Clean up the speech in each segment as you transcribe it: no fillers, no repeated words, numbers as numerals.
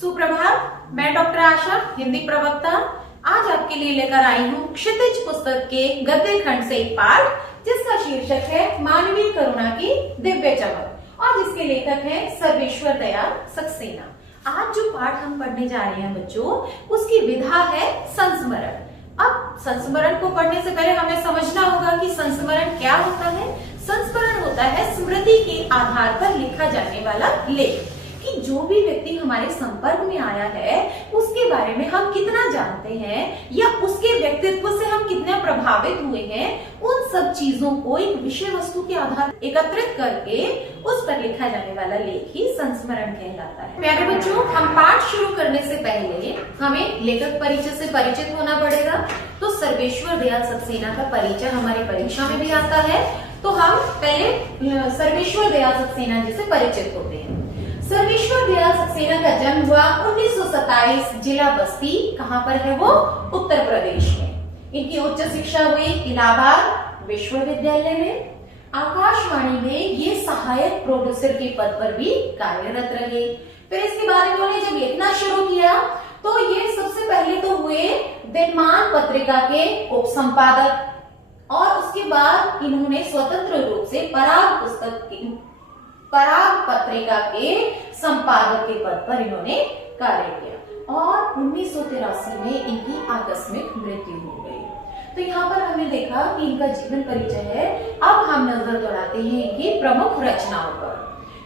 सुप्रभात, मैं डॉक्टर आशा, हिंदी प्रवक्ता, आज आपके लिए लेकर आई हूँ क्षितिज पुस्तक के गद्य खंड से एक पाठ जिसका शीर्षक है मानवीय करुणा की दिव्य चमक और जिसके लेखक हैं सर्वेश्वर दयाल सक्सेना। आज जो पाठ हम पढ़ने जा रहे हैं बच्चों, उसकी विधा है संस्मरण। अब संस्मरण को पढ़ने से पहले हमें समझना होगा कि संस्मरण क्या होता है। संस्मरण होता है स्मृति के आधार पर लिखा जाने वाला लेख, कि जो भी व्यक्ति हमारे संपर्क में आया है उसके बारे में हम कितना जानते हैं या उसके व्यक्तित्व से हम कितना प्रभावित हुए हैं, उन सब चीजों को एक विषय वस्तु के आधार एकत्रित करके उस पर लिखा जाने वाला लेख ही संस्मरण कहलाता है। प्यारे बच्चों, हम पाठ शुरू करने से पहले हमें लेखक परिचय से परिचित होना पड़ेगा। तो सर्वेश्वर दयाल सक्सेना का परिचय हमारी परीक्षा में भी आता है, तो हम पहले सर्वेश्वर दयाल सक्सेना जी से परिचित होते हैं। सर्वेश्वर दयाल सक्सेना का जन्म हुआ 1927, जिला बस्ती। कहाँ पर है वो? उत्तर प्रदेश में। इनकी उच्च शिक्षा हुई इलाहाबाद विश्वविद्यालय में। आकाशवाणी में ये सहायक प्रोड्यूसर के पद पर भी कार्यरत रहे। फिर इसके बाद इन्होंने जब लिखना शुरू किया तो ये सबसे पहले तो हुए दिनमान पत्रिका के उप संपादक और उसके बाद इन्होंने स्वतंत्र रूप से पराग पत्रिका के संपादक के पद पर इन्होंने कार्य किया और 1983 में इनकी आकस्मिक मृत्यु हो गई। तो यहाँ पर हमने देखा कि इनका जीवन परिचय है। अब हम नजर दौड़ाते हैं इनकी प्रमुख रचनाओं पर।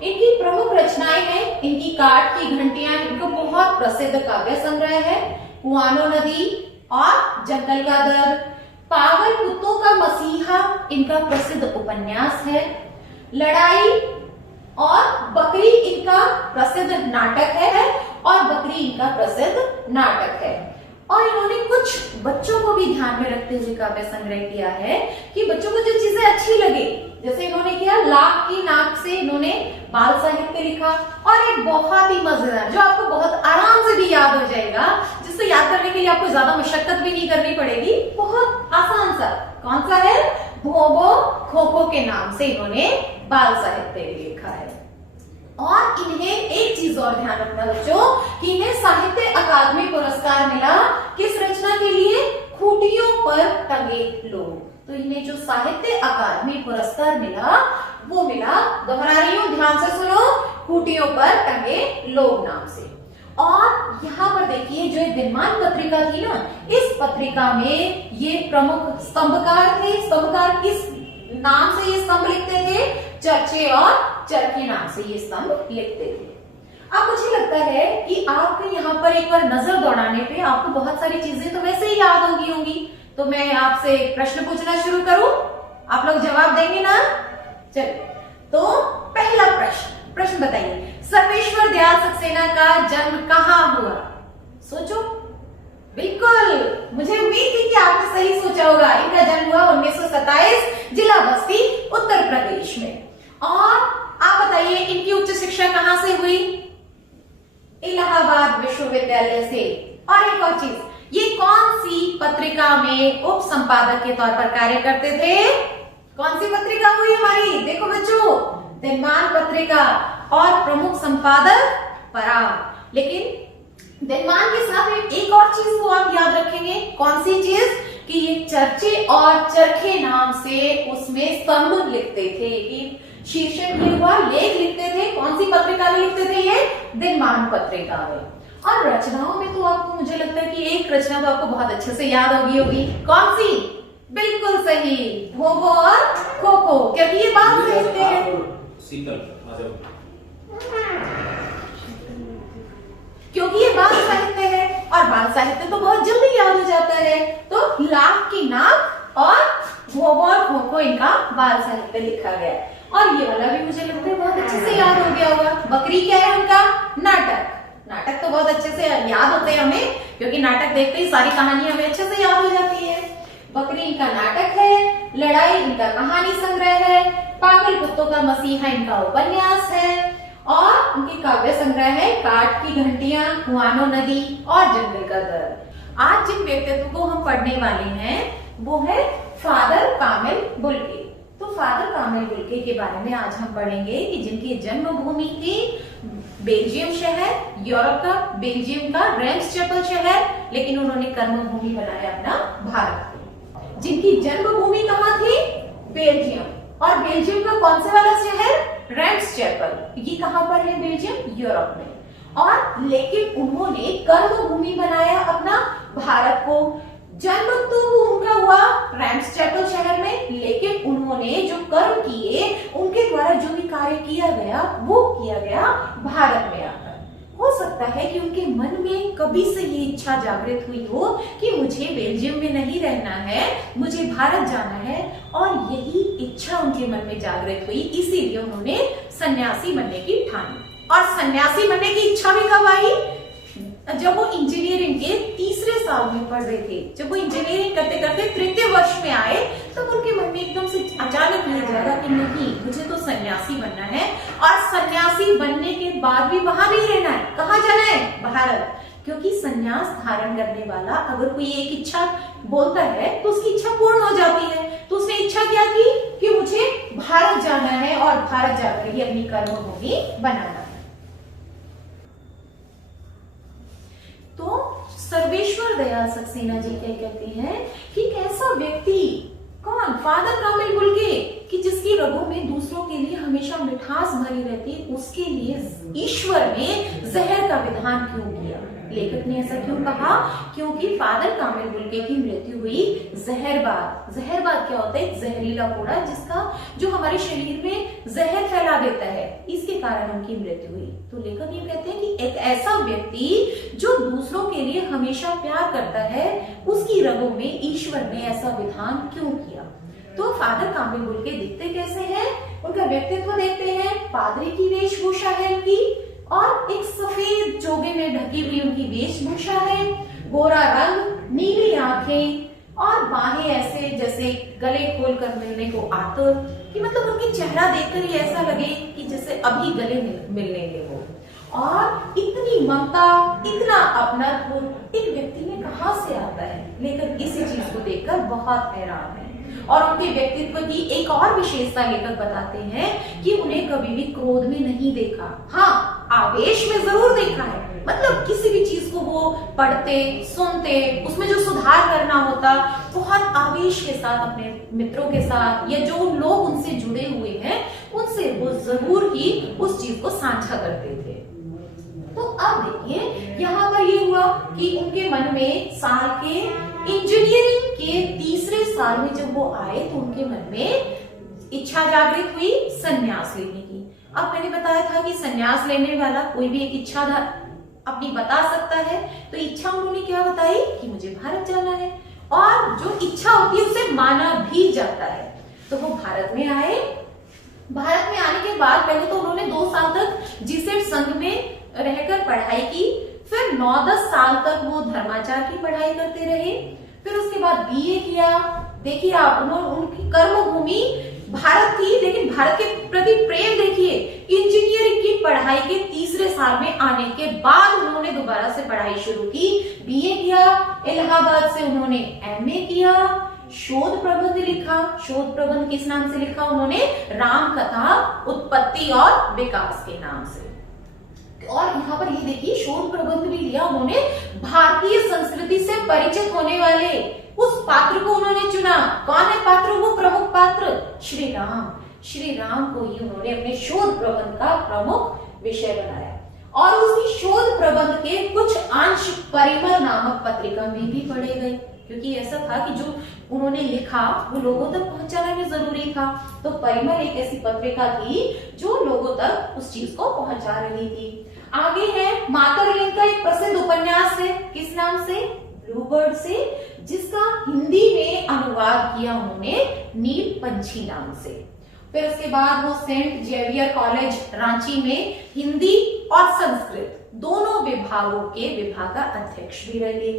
इनकी प्रमुख रचनाएं हैं इनकी काठ की घंटियां, इनका बहुत प्रसिद्ध काव्य संग्रह है। कुआनो नदी और जंगल का दर्द, पागल कुत्तों का मसीहा इनका प्रसिद्ध उपन्यास है। लड़ाई और बकरी इनका प्रसिद्ध नाटक है और बकरी इनका प्रसिद्ध नाटक है। और इन्होंने कुछ बच्चों को भी ध्यान में रखते हुए काव्य संग्रह किया है कि बच्चों को जो चीजें अच्छी लगे, जैसे इन्होंने किया लाख की नाक से इन्होंने बाल साहित्य लिखा और एक बहुत ही मजेदार जो आपको बहुत आराम से भी याद हो जाएगा, जिससे याद करने के लिए आपको ज्यादा मशक्कत भी नहीं करनी पड़ेगी, बहुत आसान सा। कौन सा है? भोबो खोखो के नाम से इन्होंने बाल साहित्य लिखा है। और इन्हें एक चीज और ध्यान रखना बच्चों कि इन्हें साहित्य अकादमी पुरस्कार मिला किस रचना के लिए? खूंटियों पर टंगे लोग। तो इन्हें जो साहित्य अकादमी पुरस्कार मिला वो मिला, दोहरा रही हूं, ध्यान से सुनो, खूंटियों पर टंगे लोग नाम से। और यहाँ पर देखिए जो एक दिनमान पत्रिका थी ना, इस पत्रिका में ये प्रमुख स्तंभकार थे। स्तंभकार किस नाम से ये स्तंभ लिखते थे? चर्चे और चरखे नाम से ये स्तंभ लिखते थे। अब मुझे लगता है कि आपके यहाँ पर एक बार नजर दौड़ाने पे आपको बहुत सारी चीजें तो वैसे ही याद होंगी। तो मैं आपसे प्रश्न पूछना शुरू करूं, आप लोग जवाब देंगे ना? चलिए, तो पहला प्रश्न बताइए, सर्वेश्वर दयाल सक्सेना का जन्म कहाँ हुआ? सोचो। बिल्कुल, मुझे उम्मीद थी कि आपने सही सोचा होगा। इनका जन्म हुआ 1927, जिला बस्ती, उत्तर प्रदेश में। और आप बताइए इनकी उच्च शिक्षा कहाँ से हुई? इलाहाबाद विश्वविद्यालय से। और एक और चीज, ये कौन सी पत्रिका में उप संपादक के तौर पर कार्य करते थे? कौन सी पत्रिका हुई हमारी? देखो बच्चों, दिनमान पत्रिका और प्रमुख संपादक पराग। लेकिन दिनमान के साथ में एक और चीज को आप याद रखेंगे। कौन सी चीज? कि ये चर्चे और चरखे नाम से उसमें स्तंभ लिखते थे, कि शीर्षक ये हुआ, लेख लिखते थे। कौन सी पत्रिका में लिखते थे? ये दिनमान पत्रिका में। और रचनाओं में तो आपको, मुझे लगता है कि एक रचना तो आपको बहुत अच्छे से याद होगी। कौन सी? बिल्कुल सही, भोबो और खोखो, क्योंकि ये बात कहते हैं, क्योंकि ये बाल साहित्य है और बाल साहित्य तो बहुत जल्दी याद हो जाता है। तो लाख की नाक और भोबो और खोखो इनका बाल साहित्य लिखा गया। और ये वाला भी मुझे लगता है बहुत अच्छे से याद हो गया होगा। बकरी क्या है उनका? नाटक तो बहुत अच्छे से याद होते हैं हमें, क्योंकि नाटक देखते ही सारी कहानी हमें अच्छे से याद हो जाती है। बकरी इनका नाटक है, लड़ाई इनका कहानी संग्रह है, पागल कुत्तों का मसीहा इनका उपन्यास है और उनकी काव्य संग्रह है काठ की घंटियां, कुआनो नदी और जंगल का दर्द। आज जिन व्यक्तित्व को हम पढ़ने वाले हैं वो है फादर कामिल बुल्के। तो फादर कामिल बुल्के के बारे में आज हम पढ़ेंगे कि जिनकी जन्मभूमि थी बेल्जियम शहर, यूरोप का बेल्जियम का रेम्सचेपल शहर, लेकिन उन्होंने कर्मभूमि बनाया अपना भारत को। जिनकी जन्मभूमि कहाँ थी? बेल्जियम। और बेल्जियम का कौन से वाला शहर? रेम्सचेपल। ये कहाँ पर है? बेल्जियम, यूरोप में। और लेकिन उन्होंने कर्मभूमि बनाया अपना भारत को। जन्म तो उनका हुआ रेम्सचेपल शहर में, लेकिन उन्होंने जो कर्म किए, उनके द्वारा जो भी कार्य किया गया वो किया गया भारत में आकर। हो सकता है कि उनके मन में कभी से ये इच्छा जागृत हुई हो कि मुझे बेल्जियम में नहीं रहना है, मुझे भारत जाना है, और यही इच्छा उनके मन में जागृत हुई, इसीलिए उन्होंने सन्यासी बनने की ठानी। और सन्यासी बनने की इच्छा भी कब आई? जब वो इंजीनियरिंग के तीसरे साल में पढ़ रहे थे। जब वो इंजीनियरिंग करते करते तृतीय वर्ष में आए, तब उनके मन में एकदम से अचानक ये जागा कि नहीं, मुझे तो सन्यासी बनना है, और सन्यासी बनने के बाद भी वहां नहीं रहना है। कहाँ जाना है? भारत। क्योंकि सन्यास धारण करने वाला अगर कोई एक इच्छा बोलता है तो उसकी इच्छा पूर्ण हो जाती है। तो उसने इच्छा क्या की कि मुझे भारत जाना है और भारत जाकर ही अपनी कर्मभूमि बनाना है। तो सर्वेश्वर दयाल सक्सेना जी क्या कहते हैं कि एक ऐसा व्यक्ति, कौन? फादर कामिल बुल्गे, कि जिसकी रगों में दूसरों के लिए हमेशा मिठास भरी रहती, उसके लिए ईश्वर ने जहर का विधान क्यों किया? लेखक ने ऐसा क्यों कहा? क्योंकि फादर कामिल बुल्गे की मृत्यु हुई जहरबाद। जहरबाद क्या होता है? जहरीला कोड़ा, जिसका जो हमारे शरीर में जहर फैला देता है, इसके कारण उनकी मृत्यु हुई। तो लेखक ये कहते हैं कि एक ऐसा व्यक्ति जो दूसरों के लिए हमेशा प्यार करता है, उसकी रगों में ईश्वर ने ऐसा विधान क्यों किया? तो फादर कामिल बुल्गे दिखते कैसे हैं? उनका व्यक्तित्व देखते हैं, पादरी की वेशभूषा है उनकी, और एक सफेद जोबे में ढकी हुई उनकी वेशभूषा है, गोरा रंग, नीली आंखें और बाहें ऐसे जैसे गले खोलकर मिलने को आतुर, कि मतलब उनकी चेहरा देखकर ही ऐसा लगे कि जैसे अभी गले मिल लेंगे वो। और इतनी ममता, इतना अपनत्व एक व्यक्ति में कहां से आता है? लेखक इसी चीज को देखकर बहुत हैरान है। और उनके व्यक्तित्व की एक और विशेषता लेखक बताते हैं कि उन्हें कभी भी क्रोध में नहीं देखा। हाँ, आवेश में जरूर देखा है। मतलब किसी भी चीज को वो पढ़ते, सुनते, उसमें जो सुधार करना होता, बहुत आवेश के साथ अपने मित्रों के साथ या जो लोग उनसे जुड़े हुए हैं, उनसे वो जरूर ही उस चीज को साझा करते थे। तो अब देखिए, यहाँ पर ये हुआ कि उनके मन में साल के इंजीनियरिंग के तीसरे साल में जब वो आए, तो उनके मन में इच्छा जागृत हुई सन्यास लेने की। अब मैंने बताया था कि सन्यास लेने वाला कोई भी एक इच्छा अपनी बता सकता है। तो इच्छा उन्होंने क्या बताई कि मुझे भारत जाना है, और जो इच्छा होती है उसे माना भी जाता है। तो वो भारत में आए। भारत में आने के बाद पहले तो उन्होंने 2 साल तक जीसेट संघ में रहकर पढ़ाई की, फिर 9-10 साल तक वो धर्माचार की पढ़ाई करते रहे, फिर उसके बाद बीए किया। देखिए आप, उनकी कर्मभूमि भारत थी, लेकिन भारत के प्रति प्रेम देखिए। इंजीनियरिंग की पढ़ाई के तीसरे साल में आने के बाद उन्होंने दोबारा से पढ़ाई शुरू की, बीए किया, इलाहाबाद से उन्होंने एमए किया, शोध प्रबंध लिखा। शोध प्रबंध किस नाम से लिखा उन्होंने? राम कथा उत्पत्ति और विकास के नाम से। और यहाँ पर ये देखिए, शोध प्रबंध भी लिया उन्होंने। भारतीय संस्कृति से परिचित होने वाले उस पात्र को उन्होंने चुना। कौन है पात्र? वो प्रमुख पात्र श्री राम। श्री राम को ही उन्होंने अपने शोध प्रबंध का प्रमुख विषय बनाया। और उसी शोध प्रबंध के कुछ अंश परिमल नामक पत्रिका में भी पढ़े गए, क्योंकि ऐसा था कि जो उन्होंने लिखा वो लोगों तक पहुंचाना भी जरूरी था। तो परिमल एक ऐसी पत्रिका थी जो लोगों तक उस चीज को पहुंचा रही थी। आगे है मातरलिंग का एक प्रसिद्ध उपन्यास है, किस नाम से? ब्लूबर्ड से, जिसका हिंदी में अनुवाद किया उन्होंने नील पंछी नाम से। फिर उसके बाद वो सेंट जेवियर कॉलेज रांची में हिंदी और संस्कृत दोनों विभागों के विभाग का अध्यक्ष भी रहे।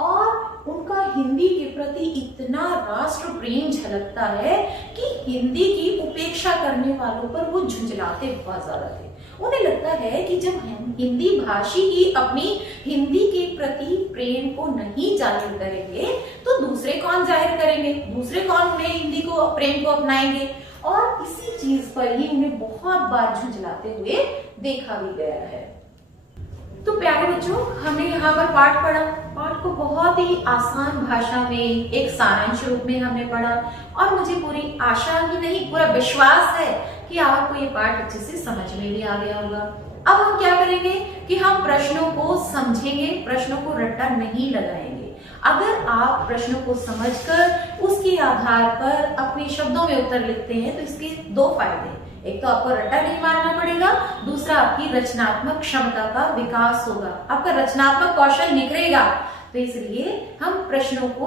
और उनका हिंदी के प्रति इतना राष्ट्र प्रेम झलकता है कि हिंदी की उपेक्षा करने वालों पर वो झुंझलाते बहुत ज्यादा थे। उन्हें लगता है कि जब हम हिंदी भाषी ही अपनी हिंदी के प्रति प्रेम को नहीं जाहिर करेंगे, तो दूसरे कौन जाहिर करेंगे? दूसरे कौन उन्हें हिंदी को, प्रेम को अपनाएंगे? और इसी चीज पर ही उन्हें बहुत बार झुंझलाते हुए देखा भी गया है। तो प्यारे बच्चों, हमने यहाँ पर पाठ पढ़ा। पाठ को बहुत ही आसान भाषा में एक सारांश रूप में हमने पढ़ा और मुझे पूरी आशा ही नहीं, पूरा विश्वास है कि आपको ये पाठ अच्छे से समझ में भी आ गया होगा। अब हम क्या करेंगे कि हम प्रश्नों को समझेंगे, प्रश्नों को रट्टा नहीं लगाएंगे। अगर आप प्रश्नों को समझकर उसके आधार पर अपने शब्दों में उत्तर लिखते हैं तो इसके दो फायदे हैं। एक तो आपको रट्टा नहीं मारना पड़ेगा, दूसरा आपकी रचनात्मक क्षमता का विकास होगा, आपका रचनात्मक कौशल निखरेगा। तो इसलिए हम प्रश्नों को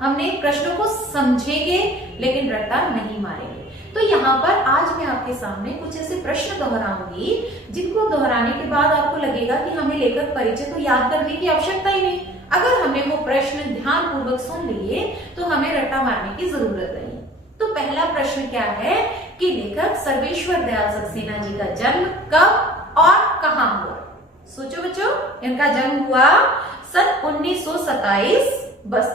हमने प्रश्नों को समझेंगे लेकिन रट्टा नहीं मारेंगे। तो यहाँ पर आज मैं आपके सामने कुछ ऐसे प्रश्न दोहराऊंगी जिनको दोहराने के बाद आपको लगेगा कि हमें लेखक परिचय तो याद करने की आवश्यकता ही नहीं। अगर हमने वो प्रश्न ध्यान पूर्वक सुन लिए तो हमें रट्टा मारने की जरूरत नहीं। तो पहला प्रश्न क्या है कि लेखक सर्वेश्वर दयाल सक्सेना जी का जन्म कब और कहाँ हुआ? सोचो बच्चों, इनका जन्म हुआ सन 1927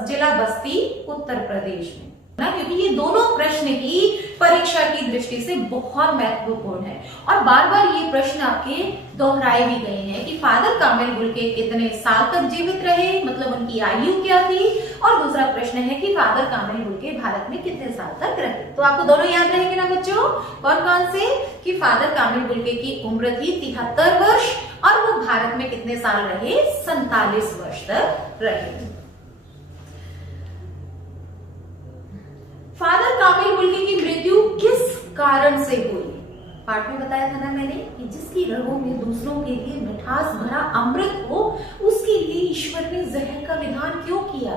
जिला बस्ती उत्तर प्रदेश में ना, क्योंकि ये दोनों प्रश्न ही परीक्षा की दृष्टि से बहुत महत्वपूर्ण है और बार बार ये प्रश्न आपके दोहराए भी गए हैं कि फादर कामिल बुल्के कितने साल तक जीवित रहे, मतलब उनकी आयु क्या थी, और दूसरा प्रश्न है कि फादर कामिल बुल्के भारत में कितने साल तक रहे। तो आपको दोनों याद रहेंगे ना बच्चों? कौन कौन से? कि फादर कामिल बुल्के की उम्र थी 73 वर्ष और वो भारत में कितने साल रहे? 47 वर्ष तक रहे। फादर कामिल बुल्के की मृत्यु किस कारण से हुई? पाठ में बताया था ना मैंने कि जिसकी रगों में दूसरों के लिए मिठास भरा अमृत हो, उसके लिए ईश्वर ने जहर का विधान क्यों किया?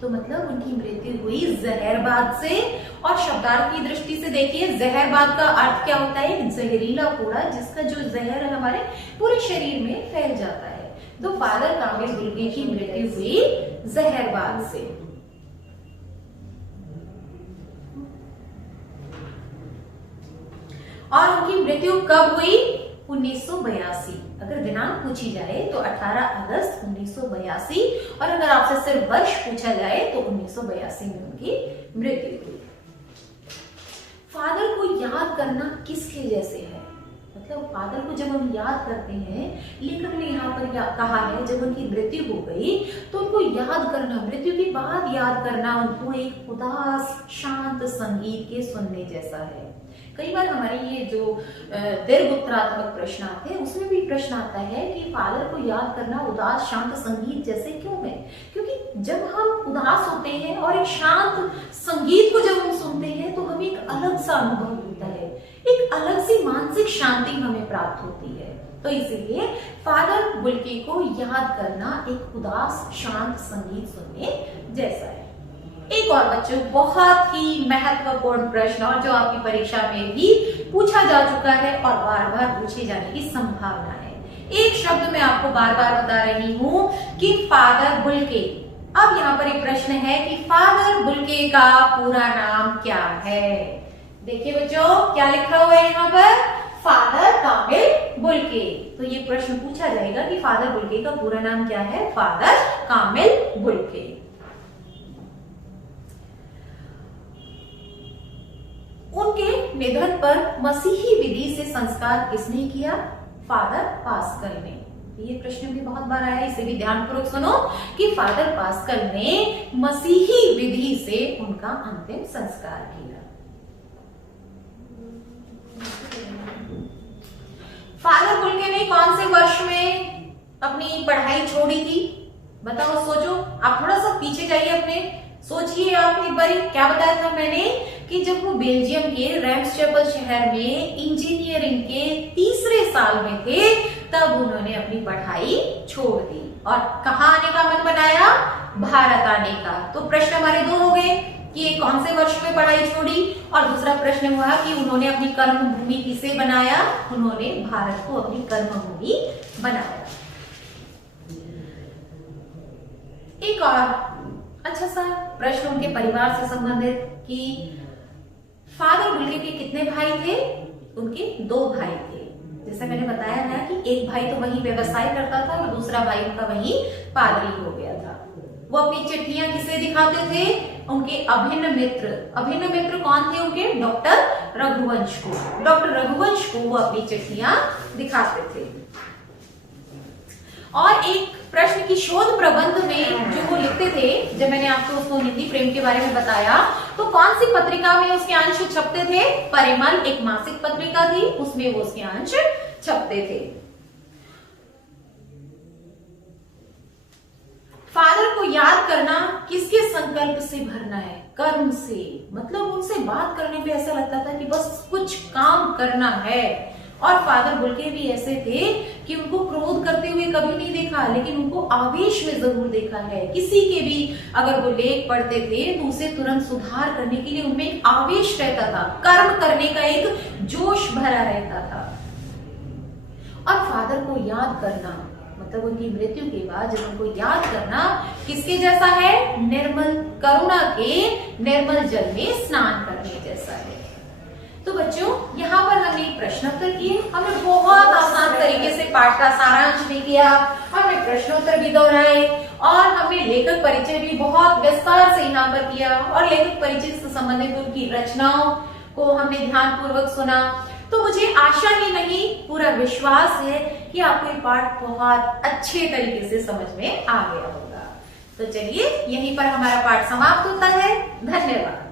तो मतलब उनकी मृत्यु हुई जहरबाद से। और शब्दार्थ की दृष्टि से देखिए, जहरबाद का अर्थ क्या होता है? जहरीला कूड़ा जिसका जो जहर है हमारे पूरे शरीर में फैल जाता है। तो फादर कामिल बुल्के की मृत्यु हुई जहरबाद से। और उनकी मृत्यु कब हुई? 1982। अगर दिनांक पूछी जाए तो 18 अगस्त 1982, और अगर आपसे सिर्फ वर्ष पूछा जाए तो 1982 में उनकी मृत्यु हुई। फादर को याद करना किसके जैसे है? मतलब फादर को जब हम याद करते हैं, लेखक ने यहाँ पर कहा है जब उनकी मृत्यु हो गई तो उनको याद करना, मृत्यु के बाद याद करना उनको एक उदास शांत संगीत के सुनने जैसा है। कई बार हमारे ये जो दीर्घ उत्तरात्मक प्रश्न आते हैं उसमें भी प्रश्न आता है कि फादर को याद करना उदास शांत संगीत जैसे क्यों है? क्योंकि जब हम उदास होते हैं और एक शांत संगीत को जब हम सुनते हैं तो हमें एक अलग सा अनुभव होता है, एक अलग सी मानसिक शांति हमें प्राप्त होती है। तो इसीलिए फादर बुल्के को याद करना एक उदास शांत संगीत सुनने जैसा है। एक और बच्चों बहुत ही महत्वपूर्ण प्रश्न और जो आपकी परीक्षा में भी पूछा जा चुका है और बार बार पूछे जाने की संभावना है। एक शब्द मैं आपको बार बार बता रही हूं कि फादर बुल्के। अब यहाँ पर एक प्रश्न है कि फादर बुल्के का पूरा नाम क्या है? देखिए बच्चों क्या लिखा हुआ है यहाँ पर? फादर कामिल बुल्के। तो ये प्रश्न पूछा जाएगा कि फादर बुल्के का पूरा नाम क्या है? फादर कामिल बुल्के। उनके निधन पर मसीही विधि से संस्कार किसने किया? फादर पास्कल ने। ये प्रश्न भी बहुत बार आया, इसे भी ध्यानपूर्वक सुनो कि फादर पास्कल ने मसीही विधि से उनका अंतिम संस्कार किया। फादर बुल्के ने कौन से वर्ष में अपनी पढ़ाई छोड़ी थी? बताओ, सोचो। आप थोड़ा सा पीछे जाइए, अपने सोचिए आप एक बार। क्या बताया था मैंने कि जब वो बेल्जियम के रैम्सचैपल शहर में इंजीनियरिंग के 3रे साल में थे तब उन्होंने अपनी पढ़ाई छोड़ दी और कहाँ आने का मन बनाया? भारत आने का। तो प्रश्न हमारे दो हो गए कि ये कौन से वर्ष में पढ़ाई छोड़ी, और दूसरा प्रश्न हुआ कि उन्होंने अपनी कर्म भूमि किसे बनाया? उन्होंने भारत को अपनी कर्म भूमि बनाया। एक और अच्छा सा प्रश्न उनके परिवार से संबंधित कि फादर बुल्के के कितने भाई थे? उनके 2 भाई थे। जैसे मैंने बताया ना कि एक भाई तो वही व्यवसाय करता था और दूसरा भाई उनका वही पादरी हो गया था। वो अपनी चिट्ठियां किसे दिखाते थे? उनके अभिन्न मित्र। अभिन्न मित्र कौन थे उनके? डॉक्टर रघुवंश को। डॉक्टर रघुवंश को वो अपनी चिट्ठियां दिखाते थे। और एक प्रश्न की शोध प्रबंध में जो वो लिखते थे, जब मैंने आपको उसको हिंदी प्रेम के बारे में बताया, तो कौन सी पत्रिका में उसके अंश छपते थे? परिमल एक मासिक पत्रिका थी, उसमें वो उसके अंश छपते थे। फादर को याद करना किसके संकल्प से भरना है? कर्म से। मतलब उनसे बात करने पे ऐसा लगता था कि बस कुछ काम करना है। और फादर बुल्के भी ऐसे थे कि उनको क्रोध करते हुए कभी नहीं देखा, लेकिन उनको आवेश में जरूर देखा है। किसी के भी अगर वो लेख पढ़ते थे तो उसे तुरंत सुधार करने के लिए उनमें एक आवेश रहता था, कर्म करने का एक जोश भरा रहता था। और फादर को याद करना मतलब उनकी मृत्यु के बाद जब उनको याद करना किसके जैसा है? निर्मल करुणा के निर्मल जल में स्नान करने जैसा है। तो बच्चों, यहाँ पर हमने एक प्रश्नोत्तर किए। हमने बहुत आसान तरीके से पाठ का सारांश भी किया, हमने प्रश्नोत्तर भी दोहराए और हमने लेखक परिचय भी बहुत विस्तार से यहाँ पर किया और लेखक परिचय से संबंधित उनकी रचनाओं को हमने ध्यानपूर्वक सुना। तो मुझे आशा ही नहीं, पूरा विश्वास है कि आपको ये पाठ बहुत अच्छे तरीके से समझ में आ गया होगा। तो चलिए, यहीं पर हमारा पाठ समाप्त होता है। धन्यवाद।